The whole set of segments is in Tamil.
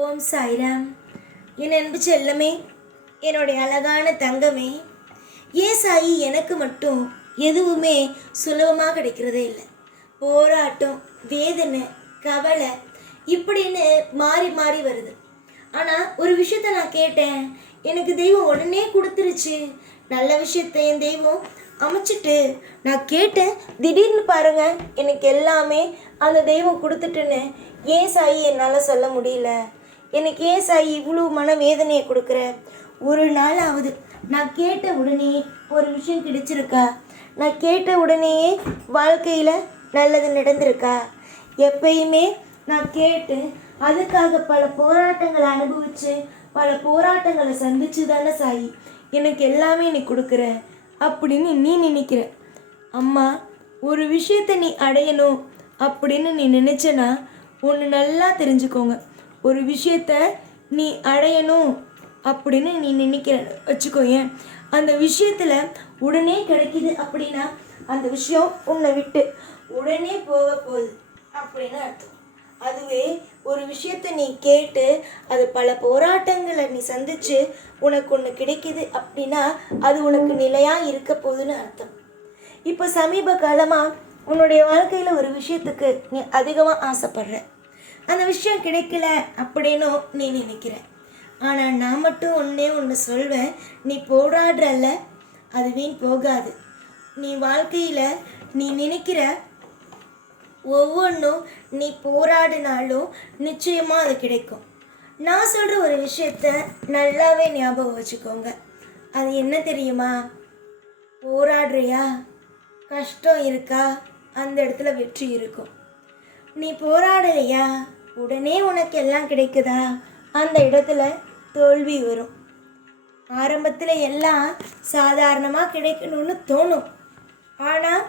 ஓம் சாய்ராம். என் அன்பு செல்லமே, என்னுடைய அழகான தங்கமே, ஏன் சாயி எனக்கு மட்டும் எதுவுமே சுலபமாக கிடைக்கிறதே இல்லை. போராட்டம், வேதனை, கவலை இப்படின்னு மாறி மாறி வருது. ஆனால் ஒரு விஷயத்த நான் கேட்டேன், எனக்கு தெய்வம் உடனே கொடுத்துருச்சு. நல்ல விஷயத்த என் தெய்வம் அமைச்சிட்டு நான் கேட்டேன். திடீர்னு பாருங்க, எனக்கு எல்லாமே அந்த தெய்வம் கொடுத்துட்டுன்னு ஏன் சாயி என்னால் சொல்ல முடியல. எனக்கு ஏன் சாயி இவ்வளோ மனவேதனையை கொடுக்குற? ஒரு நாளாவது நான் கேட்ட உடனே ஒரு விஷயம் கிடைச்சிருக்கா? நான் கேட்ட உடனேயே வாழ்க்கையில் நல்லது நடந்திருக்கா? எப்பயுமே நான் கேட்டு அதுக்காக பல போராட்டங்களை அனுபவித்து பல போராட்டங்களை சந்திச்சு தானே சாயி எனக்கு எல்லாமே நீ கொடுக்குற அப்படின்னு நீ நினைக்கிற. அம்மா, ஒரு விஷயத்தை நீ அடையணும் அப்படின்னு நீ நினச்சனா ஒன்று நல்லா தெரிஞ்சுக்கோங்க. ஒரு விஷயத்த நீ அடையணும் அப்படின்னு நீ நினைக்கிற வச்சுக்கோயேன், அந்த விஷயத்தில் உடனே கிடைக்கிது அப்படின்னா அந்த விஷயம் உன்னை விட்டு உடனே போக போகுது அப்படின்னு அர்த்தம். அதுவே ஒரு விஷயத்தை நீ கேட்டு அது பல போராட்டங்களை நீ சந்தித்து உனக்கு ஒன்று கிடைக்கிது அப்படின்னா அது உனக்கு நிலையாக இருக்க போகுதுன்னு அர்த்தம். இப்போ சமீப காலமாக உன்னுடைய வாழ்க்கையில் ஒரு விஷயத்துக்கு நீ அதிகமாக ஆசைப்படுற, அந்த விஷயம் கிடைக்கல அப்படின்னும் நீ நினைக்கிற. ஆனால் நான் மட்டும் ஒன்று சொல்வேன், நீ போராடுறல்ல, அது வீண் போகாது. நீ வாழ்க்கையில் நீ நினைக்கிற ஒவ்வொன்றும் நீ போராடினாலும் நிச்சயமாக அது கிடைக்கும். நான் சொல்கிற ஒரு விஷயத்த நல்லாவே ஞாபகம் வச்சுக்கோங்க. அது என்ன தெரியுமா? போராடுறியா, கஷ்டம் இருக்கா, அந்த இடத்துல வெற்றி இருக்கும். நீ போராடலையா, உடனே உனக்கு எல்லாம் கிடைக்குதா, அந்த இடத்துல தோல்வி வரும். ஆரம்பத்தில் எல்லாம் சாதாரணமாக கிடைக்கணும்னு தோணும், ஆனால்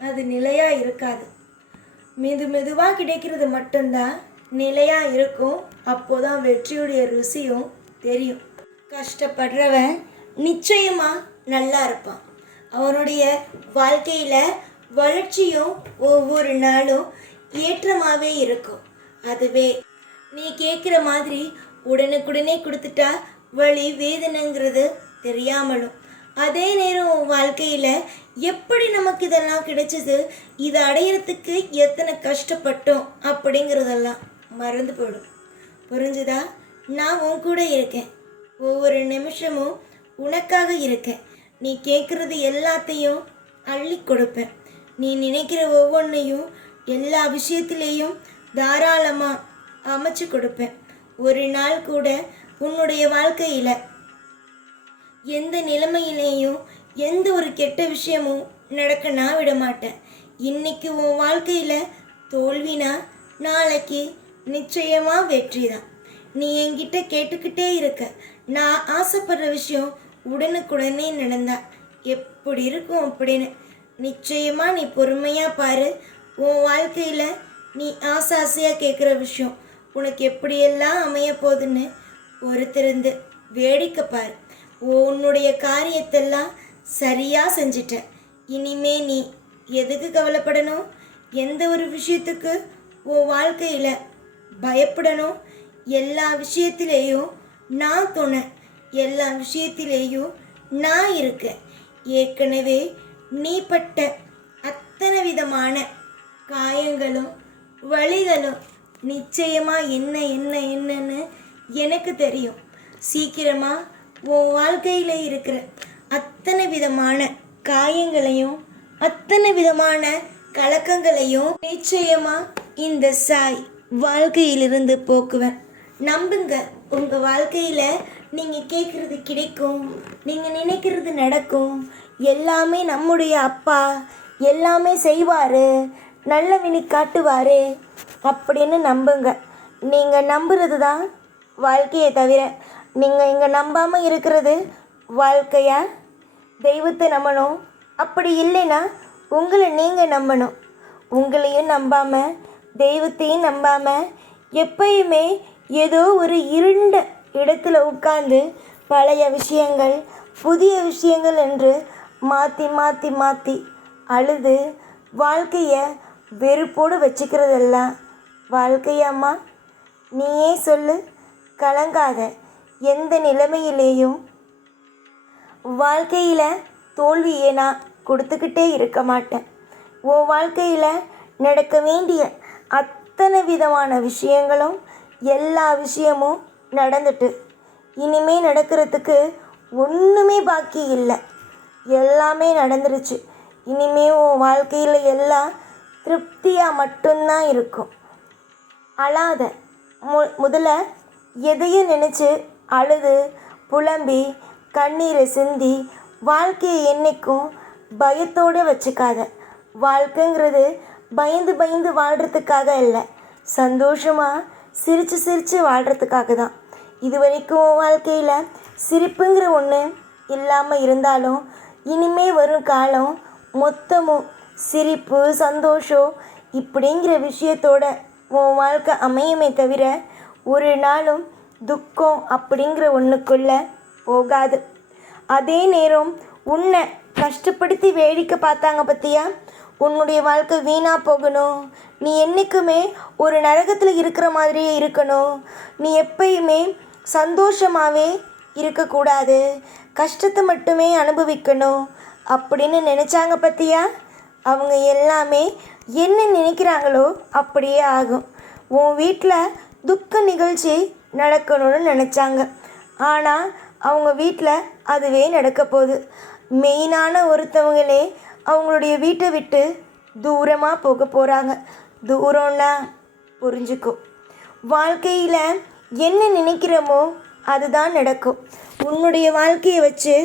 அது நிலையாக இருக்காது. மெதுவாக கிடைக்கிறது மட்டும்தான் நிலையாக இருக்கும். அப்போதான் வெற்றியுடைய ருசியும் தெரியும். கஷ்டப்படுறவன் நிச்சயமாக நல்லா இருப்பான். அவனுடைய வாழ்க்கையில் வளர்ச்சியும் ஒவ்வொரு நாளும் ஏற்றமாகவே இருக்கும். அதுவே நீ கேட்குற மாதிரி உடனுக்குடனே கொடுத்துட்டா வலி வேதனைங்கிறது தெரியாமலும், அதே நேரம் உன் வாழ்க்கையில் எப்படி நமக்கு இதெல்லாம் கிடைச்சது, இதை அடையிறதுக்கு எத்தனை கஷ்டப்பட்டோம் அப்படிங்கிறதெல்லாம் மறந்து போயிடும். புரிஞ்சுதா? நான் உன் கூட இருக்கேன், ஒவ்வொரு நிமிஷமும் உனக்காக இருக்கேன். நீ கேட்குறது எல்லாத்தையும் அள்ளி கொடுப்பேன். நீ நினைக்கிற ஒவ்வொன்றையும் எல்லா விஷயத்திலேயும் தாராளமாக அமைச்சு கொடுப்பேன். ஒரு நாள் கூட உன்னுடைய வாழ்க்கையில் எந்த நிலைமையிலேயும் எந்த ஒரு கெட்ட விஷயமும் நடக்க நான் விட மாட்டேன். இன்னைக்கு உன் வாழ்க்கையில் தோல்வினா நாளைக்கு நிச்சயமாக வெற்றி தான். நீ என்கிட்ட கேட்டுக்கிட்டே இருக்க, நான் ஆசைப்படுற விஷயம் உடனுக்குடனே நடந்தா எப்படி இருக்கும் அப்படின்னு. நிச்சயமாக நீ பொறுமையாக பாரு. உன் வாழ்க்கையில் நீ ஆசையாக கேட்குற விஷயம் உனக்கு எப்படியெல்லாம் அமைய போகுதுன்னு பொறுத்திருந்து வேடிக்கை பாரு. உன்னுடைய காரியத்தெல்லாம் சரியாக செஞ்சிட்ட. இனிமே நீ எதுக்கு கவலைப்படணும்? எந்த ஒரு விஷயத்துக்கு உன் வாழ்க்கையில் பயப்படணும்? எல்லா விஷயத்திலேயும் நான் துணை, எல்லா விஷயத்திலேயும் நான் இருக்கேன். ஏற்கனவே நீ பட்ட அத்தனை விதமான காயங்களும் வலிகளும் நிச்சயமாக என்னன்னு எனக்கு தெரியும். சீக்கிரமாக உன் வாழ்க்கையில் இருக்கிற அத்தனை விதமான காயங்களையும் அத்தனை விதமான கலக்கங்களையும் நிச்சயமாக இந்த சாய் வாழ்க்கையிலிருந்து போக்குவேன். நம்புங்க, உங்கள் வாழ்க்கையில் நீங்கள் கேட்குறது கிடைக்கும், நீங்கள் நினைக்கிறது நடக்கும். எல்லாமே நம்முடைய அப்பா எல்லாமே செய்வார், நல்ல விழி காட்டுவார் அப்படின்னு நம்புங்க. நீங்கள் நம்புறது தான் வாழ்க்கையை தவிர நீங்கள் இங்கே நம்பாமல் இருக்கிறது வாழ்க்கையா? தெய்வத்தை நம்பணும். அப்படி இல்லைன்னா உங்களை நீங்கள் நம்பணும். உங்களையும் நம்பாமல் தெய்வத்தையும் நம்பாமல் எப்பயுமே ஏதோ ஒரு இருண்ட இடத்துல உட்கார்ந்து பழைய விஷயங்கள் புதிய விஷயங்கள் என்று மாற்றி மாற்றி மாற்றி அழுது வாழ்க்கையை வெறுப்போடு வச்சுக்கிறதெல்லாம் வாழ்க்கையாம்மா? நீயே சொல்லு, கலங்காத. எந்த நிலைமையிலேயும் வாழ்க்கையில் தோல்வியை நான் கொடுத்துக்கிட்டே இருக்க மாட்டேன். உன் வாழ்க்கையில் நடக்க வேண்டிய அத்தனை விதமான விஷயங்களும் எல்லா விஷயமும் நடந்துட்டு இனிமே நடக்கிறதுக்கு ஒன்றுமே பாக்கி இல்லை. எல்லாமே நடந்துருச்சு. இனிமே உன் வாழ்க்கையில் எல்லாம் திருப்தியாக மட்டும்தான் இருக்கும். அழாத. முதல்ல எதையும் நினச்சி அழுது புலம்பி கண்ணீரை சிந்தி வாழ்க்கையை என்றைக்கும் பயத்தோடு வச்சுக்காத. வாழ்க்கைங்கிறது பயந்து பயந்து வாழ்கிறதுக்காக இல்லை, சந்தோஷமாக சிரித்து சிரித்து வாழ்கிறதுக்காக தான். இது வரைக்கும் வாழ்க்கையில் சிரிப்புங்கிற ஒன்று இல்லாமல் இருந்தாலும் இனிமே வரும் காலம் மொத்தமும் சிரிப்பு சந்தோஷம் இப்படிங்கிற விஷயத்தோட உன் வாழ்க்கை அமையுமே தவிர ஒரு நாளும் துக்கம் அப்படிங்கிற ஒன்றுக்குள்ளே போகாது. அதே நேரம் உன்னை கஷ்டப்படுத்தி வேடிக்கை பார்த்தாங்க பார்த்தியா, உன்னுடைய வாழ்க்கை வீணாக போகணும், நீ என்றைக்குமே ஒரு நரகத்தில் இருக்கிற மாதிரியே இருக்கணும், நீ எப்பயுமே சந்தோஷமாகவே இருக்கக்கூடாது, கஷ்டத்தை மட்டுமே அனுபவிக்கணும் அப்படின்னு நினச்சாங்க பார்த்தியா, அவங்க எல்லாமே என்ன நினைக்கிறாங்களோ அப்படியே ஆகும். உன் வீட்டில் துக்க நிகழ்ச்சி நடக்கணும்னு நினச்சாங்க, ஆனால் அவங்க வீட்டில் அதுவே நடக்க போகுது. மெயினான ஒருத்தவங்களே அவங்களுடைய வீட்டை விட்டு தூரமாக போக போகிறாங்க. தூரம்னா புரிஞ்சுக்கும். வாழ்க்கையில் என்ன நினைக்கிறோமோ அதுதான் நடக்கும். உன்னுடைய வாழ்க்கையை வச்சு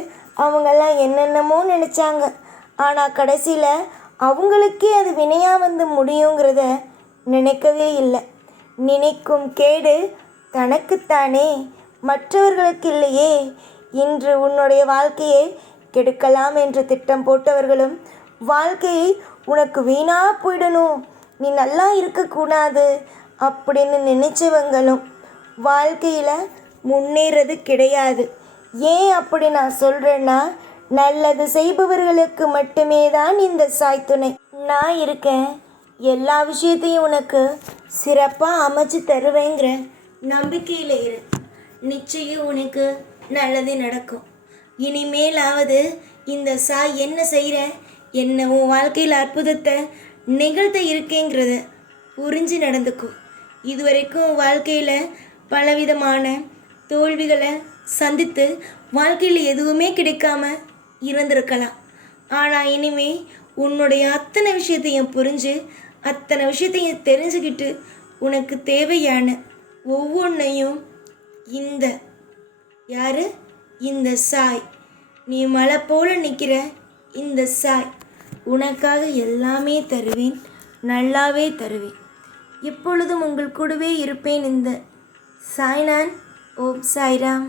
அவங்கெல்லாம் என்னென்னமோ நினச்சாங்க, ஆனால் கடைசியில் அவங்களுக்கே அது வினையாக வந்து முடியுங்கிறத நினைக்கவே இல்லை. நினைக்கும் கேடு தனக்குத்தானே, மற்றவர்களுக்கு இல்லையே. இன்று உன்னுடைய வாழ்க்கையை கெடுக்கலாம் என்று திட்டம் போட்டவர்களும், வாழ்க்கையை உனக்கு வீணாக போயிடணும், நீ நல்லா இருக்கக்கூடாது அப்படின்னு நினச்சவங்களும் வாழ்க்கையில் முன்னேறது கிடையாது. ஏன் அப்படி நான் சொல்கிறேன்னா, நல்லது செய்பவர்களுக்கு மட்டுமே தான் இந்த சாய்த்துணை. நான் இருக்கேன், எல்லா விஷயத்தையும் உனக்கு சிறப்பாக அமைச்சு தருவேங்கிற நம்பிக்கையில் இரு. நிச்சயம் உனக்கு நல்லது நடக்கும். இனிமேலாவது இந்த சாய் என்ன செய்கிற, என்ன உன் வாழ்க்கையில் அற்புதத்தை நிகழ்த்த இருக்கேங்கிறத புரிஞ்சு நடந்துக்கும். இதுவரைக்கும் வாழ்க்கையில் பலவிதமான தோல்விகளை சந்தித்து வாழ்க்கையில் எதுவுமே கிடைக்காம இருந்திருக்கலாம். ஆனால் இனிமே உன்னுடைய அத்தனை விஷயத்தையும் புரிஞ்சு அத்தனை விஷயத்தையும் தெரிஞ்சுக்கிட்டு உனக்கு தேவையான ஒவ்வொன்றையும் இந்த சாய், நீ மலை போல நிற்கிற இந்த சாய் உனக்காக எல்லாமே தருவேன், நல்லாவே தருவேன். எப்பொழுதும் உங்கள் கூடவே இருப்பேன். இந்த சாய்நான். ஓம் சாய்ராம்.